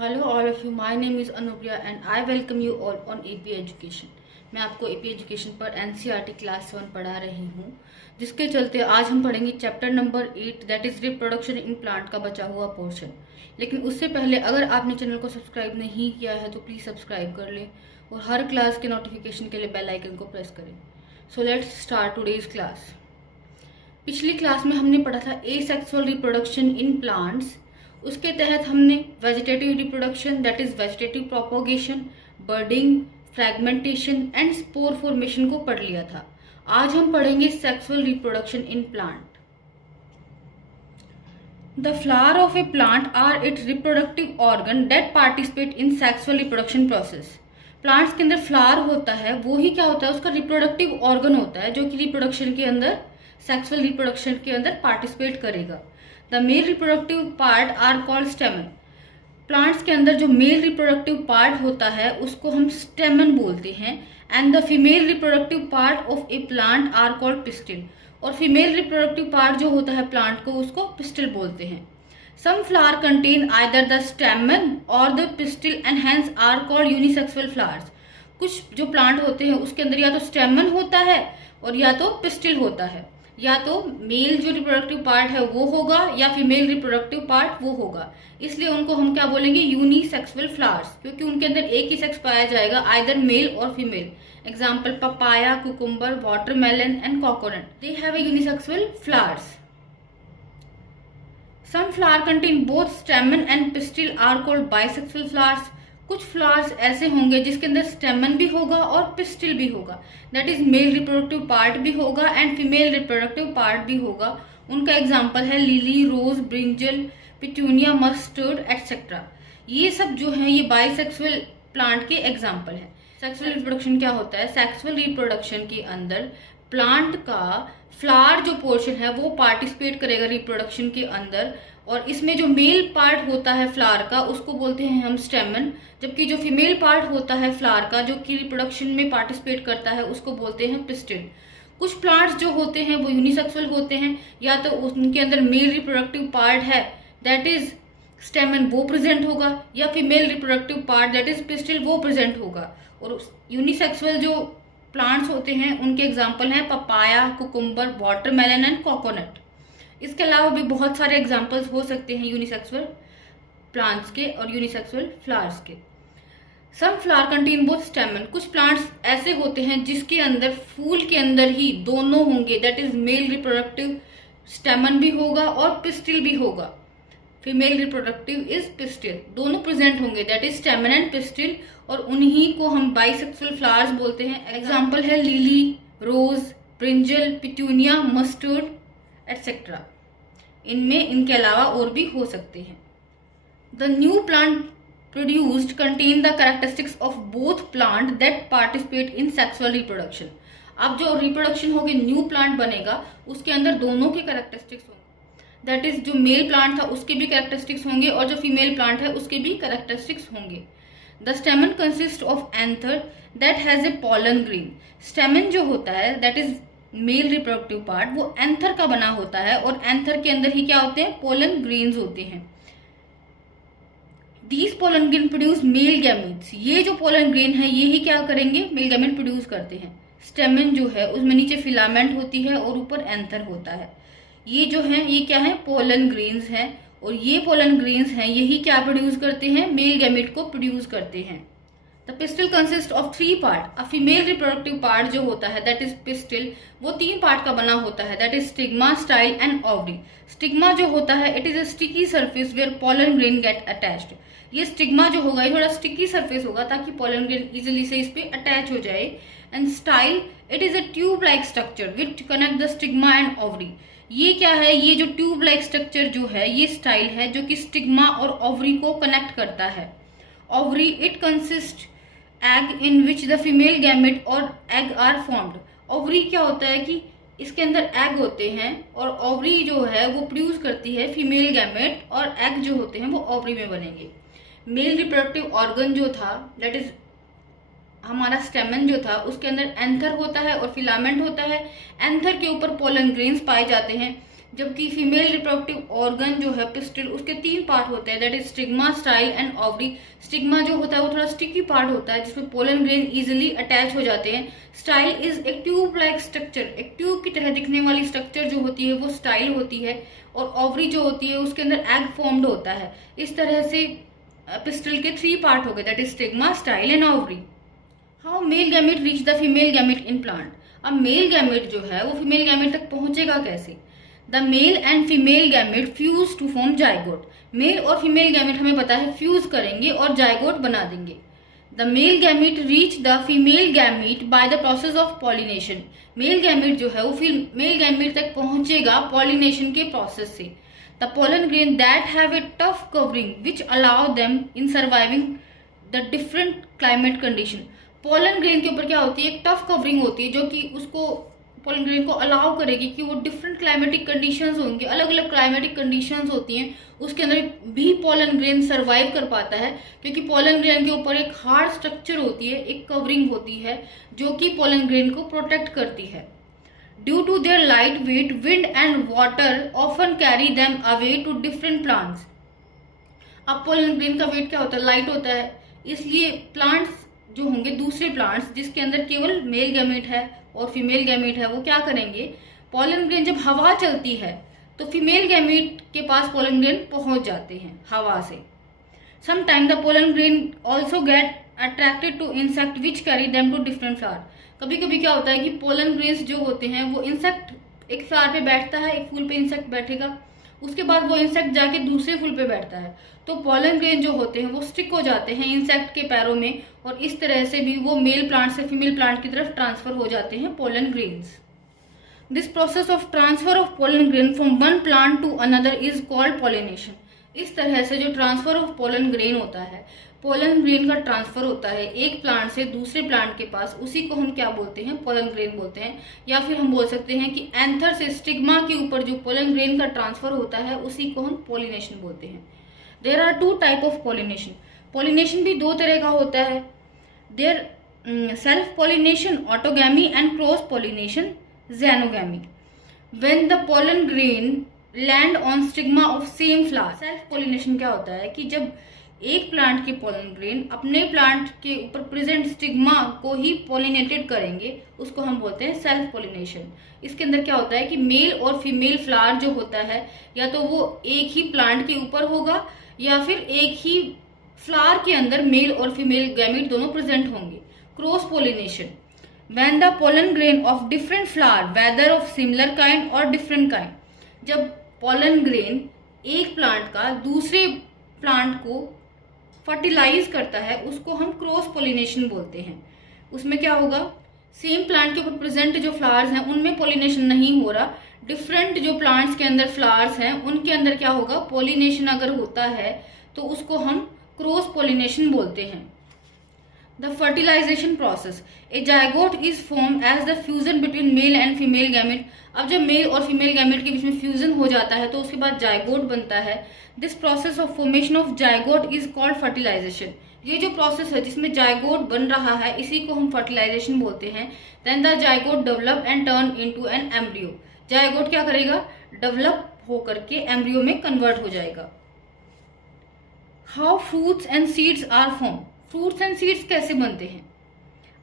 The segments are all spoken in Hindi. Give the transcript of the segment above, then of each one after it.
Hello all of you, my name is Anupriya and I welcome you all on AP education. मैं आपको एपी एजुकेशन पर एनसीईआरटी क्लास 7 पढ़ा रही हूँ, जिसके चलते आज हम पढ़ेंगे chapter number 8 that is reproduction in plant का बचा हुआ पोर्शन। लेकिन उससे पहले अगर आपने चैनल को सब्सक्राइब नहीं किया है तो प्लीज़ सब्सक्राइब कर लें और हर क्लास के नोटिफिकेशन के लिए बेल आइकन को प्रेस करें। So let's start today's class. पिछली क्लास में हमने पढ़ा था एसेक्सुअल रिप्रोडक्शन इन प्लांट्स। उसके तहत हमने vegetative reproduction that is vegetative propagation, budding, fragmentation and spore formation को पढ़ लिया था। आज हम पढ़ेंगे sexual reproduction in plant. The flower of a plant are its reproductive organ that participate in sexual reproduction process. Plants के अंदर फ्लावर होता है, वो ही क्या होता है, उसका रिप्रोडक्टिव ऑर्गन होता है जो कि रिप्रोडक्शन के अंदर, सेक्सुअल रिप्रोडक्शन के अंदर पार्टिसिपेट करेगा। The male reproductive part are called stamen. Plants के अंदर जो मेल रिप्रोडक्टिव पार्ट होता है उसको हम स्टेमन बोलते हैं। And the female reproductive part of a plant are called pistil. और फीमेल रिप्रोडक्टिव पार्ट जो होता है प्लांट को, उसको पिस्टिल बोलते हैं। Some flower contain either the stamen और the pistil and hence are called unisexual flowers. कुछ जो प्लांट होते हैं उसके अंदर या तो स्टेमन होता है और या तो पिस्टिल होता है। या तो मेल जो रिप्रोडक्टिव पार्ट है वो होगा या फीमेल रिप्रोडक्टिव पार्ट वो होगा, इसलिए उनको हम क्या बोलेंगे, यूनिसेक्सुअल फ्लावर्स, क्योंकि उनके अंदर एक ही सेक्स पाया जाएगा, आइदर मेल और female. Example papaya, cucumber, watermelon and coconut, they have a unisexual flowers. Some flower contain both stamen and pistil are called bisexual flowers. कुछ फ्लावर्स ऐसे होंगे जिसके अंदर स्टेमन भी होगा और पिस्टिल भी होगा, that is male reproductive part भी होगा एंड फीमेल रिप्रोडक्टिव पार्ट भी होगा। उनका एग्जांपल है लिली, रोज, ब्रिंजल, पिटूनिया, मस्टर्ड एटसेट्रा। ये सब जो है ये बाइसेक्सुअल प्लांट के एग्जाम्पल है। सेक्सुअल रिप्रोडक्शन क्या होता है, सेक्सुअल रिप्रोडक्शन के अंदर प्लांट का फ्लावर जो पोर्शन है वो पार्टिसिपेट करेगा रिप्रोडक्शन के अंदर, और इसमें जो मेल पार्ट होता है फ्लावर का उसको बोलते हैं हम स्टेमन, जबकि जो फीमेल पार्ट होता है फ्लावर का जो कि रिप्रोडक्शन में पार्टिसिपेट करता है उसको बोलते हैं पिस्टिल। कुछ प्लांट्स जो होते हैं वो यूनिसेक्सुअल होते हैं, या तो उनके अंदर मेल रिप्रोडक्टिव पार्ट है दैट इज स्टेमन वो प्रेजेंट होगा, या female reproductive part that is pistil वो प्रेजेंट होगा। और यूनिसेक्सुअल जो प्लांट्स होते हैं उनके एग्जाम्पल हैं papaya, cucumber, watermelon and coconut. इसके अलावा भी बहुत सारे एग्जाम्पल्स हो सकते हैं यूनिसेक्सुअल प्लांट्स के और यूनिसेक्सुअल फ्लावर्स के। Some flower contain both stamen. कुछ प्लांट्स ऐसे होते हैं जिसके अंदर फूल के अंदर ही दोनों होंगे, दैट इज मेल रिप्रोडक्टिव स्टेमन भी होगा और पिस्टिल भी होगा। फीमेल रिप्रोडक्टिव इज पिस्टिल, दोनों प्रेजेंट होंगे, दैट इज स्टेमन एंड पिस्टिल, और उन्हीं को हम बाइसेक्सुअल फ्लावर्स बोलते हैं। एग्जाम्पल है लिली, रोज, ब्रिंजल, पिटूनिया, मस्टर्ड एटसेट्रा। इनमें इनके अलावा और भी हो सकते हैं। The new plant produced contain the characteristics of both plant that participate in sexual reproduction. अब जो रिप्रोडक्शन होगी, न्यू प्लांट बनेगा, उसके अंदर दोनों के कैरेक्टरिस्टिक्स होंगे, दैट इज जो मेल प्लांट था उसके भी कैरेक्टरिस्टिक्स होंगे और जो फीमेल प्लांट है उसके भी कैरेक्टरिस्टिक्स होंगे। The स्टेमन consist of anther that has a pollen grain. स्टेमन जो होता है that is male reproductive part, वो एंथर का बना होता है और एंथर के अंदर ही क्या होते हैं, पोलन ग्रेन्स होते हैं। These pollen grain produce male gametes. ये जो पोलन ग्रेन है ये ही क्या करेंगे, मेल गैमेट प्रोड्यूस करते हैं। स्टेमन जो है उसमें नीचे फिलामेंट होती है और ऊपर एंथर होता है। ये जो है ये क्या है, पोलन ग्रेन्स हैं, और ये पोलन ग्रेन्स हैं यही क्या प्रोड्यूस करते हैं, मेल गैमेट को प्रोड्यूस करते हैं। The pistil consist of 3 part. A female reproductive part जो होता है दैट इज पिस्टिल, वो 3 पार्ट का बना होता है, that is stigma, style and ovary. Stigma जो होता है it is a sticky surface where pollen grain get attached. ये स्टिग्मा जो होगा ये थोड़ा स्टिकी सरफेस होगा ताकि पोलन ग्रेन इजिली से इस पे अटैच हो जाए। And style it is a tube like structure which connect the stigma and ovary. ये क्या है, ये जो ट्यूब लाइक स्ट्रक्चर जो है ये स्टाइल है जो कि स्टिग्मा और ओवरी को कनेक्ट करता है। Ovary it consist egg in which the female gamete और एग आर फॉर्म्ड। ओवरी क्या होता है कि इसके अंदर एग होते हैं और ओवरी जो है वो प्रोड्यूस करती है फीमेल गैमेट, और एग जो होते हैं वो ओवरी में बनेंगे। मेल रिप्रोडक्टिव ऑर्गन जो था दैट इज हमारा स्टेमन जो था उसके अंदर एंथर होता है और फिलामेंट होता है। एंथर के ऊपर पोलन ग्रेन्स पाए जाते हैं। जबकि फीमेल रिप्रोडक्टिव ऑर्गन जो है पिस्टिल, उसके 3 पार्ट होते हैं, that is stigma, style and ovary. Stigma जो होता है वो थोड़ा स्टिकी पार्ट होता है जिसमें पोलन ग्रेन इजिली अटैच हो जाते हैं। स्टाइल इज एक ट्यूब लाइक स्ट्रक्चर, एक ट्यूब की तरह दिखने वाली स्ट्रक्चर जो होती है वो स्टाइल होती है। और ओवरी जो होती है उसके अंदर एग फॉर्म्ड होता है। इस तरह से पिस्टिल के 3 पार्ट हो गए, that is stigma, style and ovary. How male gamete reach the female gamete in plant. अब मेल गैमेट जो है वो फीमेल गैमेट तक पहुंचेगा कैसे? The male and female gamete fuse to form zygote. Male और फीमेल गैमेट हमें पता है फ्यूज करेंगे और जाइगोट बना देंगे। The male gamete reach the female gamete by the process of pollination. Male gamete जो है वो फीमेल गैमेट तक पहुंचेगा पॉलिनेशन के प्रोसेस से। The pollen grain that have a tough covering which allow them in surviving the different climate condition. Pollen grain के ऊपर क्या होती है? एक टफ कवरिंग होती है जो कि उसको पोलन ग्रेन को अलाउ करेगी कि वो डिफरेंट क्लाइमेटिक कंडीशंस होंगे, अलग अलग क्लाइमेटिक कंडीशंस होती हैं, उसके अंदर भी पोलन ग्रेन सर्वाइव कर पाता है क्योंकि पोलन ग्रेन के ऊपर एक हार्ड स्ट्रक्चर होती है, एक कवरिंग होती है जो कि पोलन ग्रेन को प्रोटेक्ट करती है। Due to their light weight, wind and water often carry them away to different plants. अब पोलन ग्रेन का वेट क्या होता है? लाइट होता है, इसलिए प्लांट्स जो होंगे, दूसरे प्लांट्स जिसके अंदर केवल मेल गैमेट है और फीमेल गैमेट है, वो क्या करेंगे? पोलन ग्रेन जब हवा चलती है तो फीमेल गैमेट के पास पोलन ग्रेन पहुंच जाते हैं हवा से। Some time the pollen grain also get attracted to insect which carry them to different flower. कभी कभी क्या होता है कि पोलन ग्रेन्स जो होते हैं वो इंसेक्ट, एक फ्लावर पे बैठता है, एक फूल पे इंसेक्ट बैठेगा, उसके बाद वो इंसेक्ट जाके दूसरे फूल पे बैठता है, तो पोलन ग्रेन जो होते हैं वो स्टिक हो जाते हैं इंसेक्ट के पैरों में और इस तरह से भी वो मेल प्लांट से फीमेल प्लांट की तरफ ट्रांसफर हो जाते हैं pollen grains. This process of transfer of pollen grain from one plant to another is called pollination. इस तरह से जो ट्रांसफर ऑफ पोलन ग्रेन होता है, पोलन ग्रेन का ट्रांसफर होता है एक प्लांट से दूसरे प्लांट के पास, उसी को हम क्या बोलते हैं? पोलन ग्रेन बोलते हैं। या फिर हम बोल सकते हैं कि एंथर से स्टिग्मा के ऊपर जो पोलन ग्रेन का ट्रांसफर होता है उसी को हम पॉलिनेशन बोलते हैं। There are 2 type of pollination. Pollination भी 2 तरह का होता है। There self pollination autogamy and cross pollination xenogamy. When the pollen grain land on stigma of same flower. Self pollination क्या होता है कि जब एक प्लांट के पोलन ग्रेन अपने प्लांट के ऊपर प्रेजेंट स्टिग्मा को ही पॉलिनेटेड करेंगे, उसको हम बोलते हैं सेल्फ पॉलिनेशन। इसके अंदर क्या होता है कि मेल और फीमेल फ्लावर जो होता है या तो वो एक ही प्लांट के ऊपर होगा या फिर एक ही फ्लावर के अंदर मेल और फीमेल गैमेट दोनों प्रेजेंट होंगे। Cross pollination, when the pollen grain of different flower whether of similar kind और डिफरेंट काइंड। जब पोलन ग्रेन एक प्लांट का दूसरे प्लांट को फर्टिलाइज करता है उसको हम क्रॉस पॉलिनेशन बोलते हैं। उसमें क्या होगा? सेम प्लांट के ऊपर प्रेजेंट जो फ्लावर्स हैं उनमें पॉलिनेशन नहीं हो रहा, डिफरेंट जो प्लांट्स के अंदर फ्लावर्स हैं उनके अंदर क्या होगा? पॉलिनेशन अगर होता है तो उसको हम क्रॉस पॉलिनेशन बोलते हैं। The fertilisation process, a zygote is form as the fusion between male and female gamete. अब जब मेल और फीमेल गैमेट के बीच में फ्यूजन हो जाता है तो उसके बाद जाइगोट बनता है। This process of formation of zygote is called fertilisation. ये जो प्रोसेस है जिसमें जाइगोट बन रहा है इसी को हम फर्टिलाइजेशन बोलते हैं। Then the zygote develop and turn into an embryo. Zygote क्या करेगा? डेवलप होकर के एम्ब्रियो में कन्वर्ट हो जाएगा। How fruits and seeds are form. Fruits and seeds कैसे बनते हैं?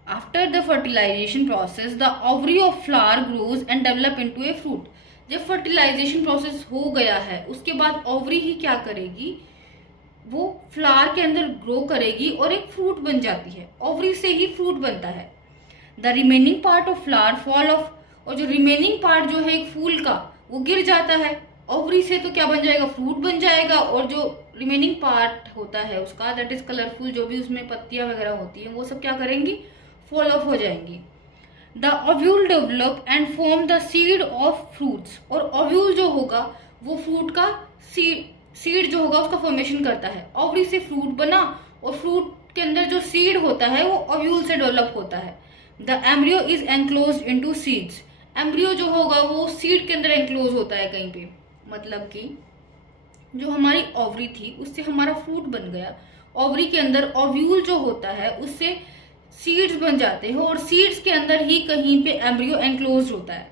After the fertilisation process the ovary of flower grows and develop into a fruit. जब फर्टिलाइजेशन प्रोसेस हो गया है उसके बाद ओवरी ही क्या करेगी? वो फ्लावर के अंदर ग्रो करेगी और एक फ्रूट बन जाती है। ओवरी से ही फ्रूट बनता है। The remaining part of flower fall of, और जो रिमेनिंग पार्ट जो है एक फूल का वो गिर जाता है। ओवरी से तो क्या बन जाएगा? फ्रूट बन जाएगा और जो रिमेनिंग पार्ट होता है उसका, दैट इज कलरफुल, जो भी उसमें पत्तियां वगैरह होती हैं वो सब क्या करेंगी? फॉल ऑफ हो जाएंगी। The ovule develop and form the seed of fruits. और ओव्यूल जो होगा वो फ्रूट का सीड जो होगा उसका फॉर्मेशन करता है। ओवरी से फ्रूट बना और फ्रूट के अंदर जो सीड होता है वो ओव्यूल से डेवलप होता है। The embryo is enclosed into seeds. Embryo जो होगा वो सीड के अंदर एनक्लोज होता है कहीं पे, मतलब कि जो हमारी ओवरी थी उससे हमारा फ्रूट बन गया। ओवरी के अंदर ओव्यूल जो होता है उससे सीड्स बन जाते हैं और सीड्स के अंदर ही कहीं पे एम्ब्रियो एनक्लोज होता है।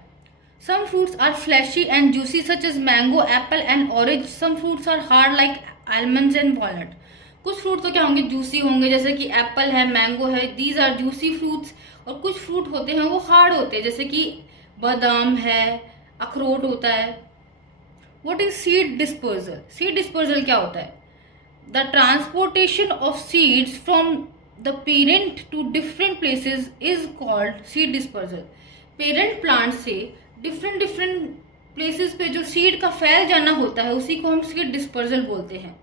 Some fruits are fleshy and juicy such as mango, apple and orange. Some fruits are hard like almonds and walnut. कुछ फ्रूट तो क्या होंगे, जूसी होंगे, जैसे कि एप्पल है, मैंगो है, दीज आर जूसी फ्रूट्स. और कुछ फ्रूट होते हैं वो हार्ड होते हैं, जैसे कि बादाम है, अखरोट होता है. What is seed dispersal? Seed dispersal क्या होता है? The transportation of seeds from the parent to different places is called seed dispersal. Parent plant से डिफरेंट प्लेसेस पे जो सीड का फैल जाना होता है उसी को हम सीड डिस्पर्जल बोलते हैं.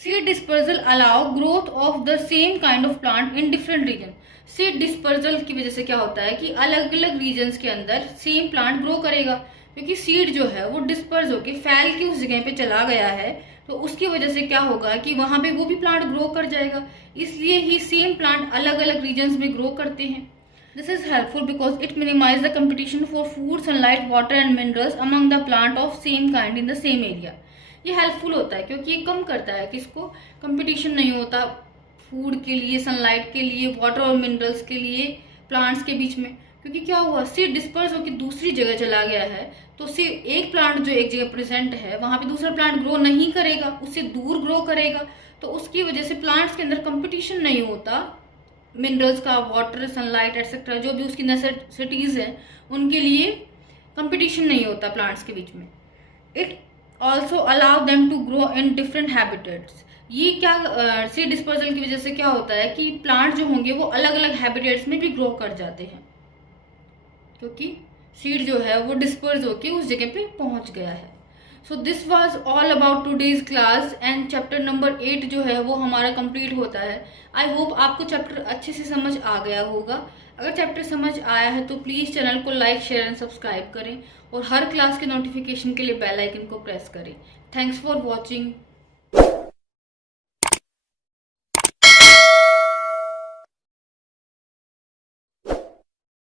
Seed dispersal allow growth of the same kind of plant in different region. Seed dispersal की वजह से क्या होता है कि अलग अलग रीजन्स के अंदर सेम प्लांट ग्रो करेगा, क्योंकि सीड जो है वो डिस्पर्ज होके फैल के उस जगह पे चला गया है, तो उसकी वजह से क्या होगा कि वहां पे वो भी प्लांट ग्रो कर जाएगा. इसलिए ही सेम प्लांट अलग अलग रीजन्स में ग्रो करते हैं. This is helpful because it minimizes the competition for food, sunlight, water and minerals among the plant of same kind in the same area. ये हेल्पफुल होता है क्योंकि ये कम करता है कि इसको कंपटीशन नहीं होता फूड के लिए, सनलाइट के लिए, वाटर और मिनरल्स के लिए प्लांट्स के बीच में. क्योंकि क्या हुआ, सीड डिस्पर्स होकर दूसरी जगह चला गया है, तो सिर्फ एक प्लांट जो एक जगह प्रेजेंट है वहां पे दूसरा प्लांट ग्रो नहीं करेगा, उससे दूर ग्रो करेगा. तो उसकी वजह से प्लांट्स के अंदर कंपटीशन नहीं होता मिनरल्स का, वाटर, सनलाइट एटसेट्रा जो भी उसकी नेसेसिटीज हैं उनके लिए कंपटीशन नहीं होता प्लांट्स के बीच में. It also allow them to grow in different habitats. ये क्या सीड डिस्पर्जल की वजह से क्या होता है कि प्लांट जो होंगे वो अलग अलग हैबिटेट्स में भी ग्रो कर जाते हैं, क्योंकि सीड जो है वो डिस्पर्स होके उस जगह पे पहुंच गया है. So this was all about today's class and chapter number 8 जो है वो हमारा कंप्लीट होता है. आई होप आपको चैप्टर अच्छे से समझ आ गया होगा. अगर चैप्टर समझ आया है तो प्लीज़ चैनल को लाइक, शेयर एंड सब्सक्राइब करें और हर क्लास के नोटिफिकेशन के लिए बेल आइकन को प्रेस करें. Thanks for watching.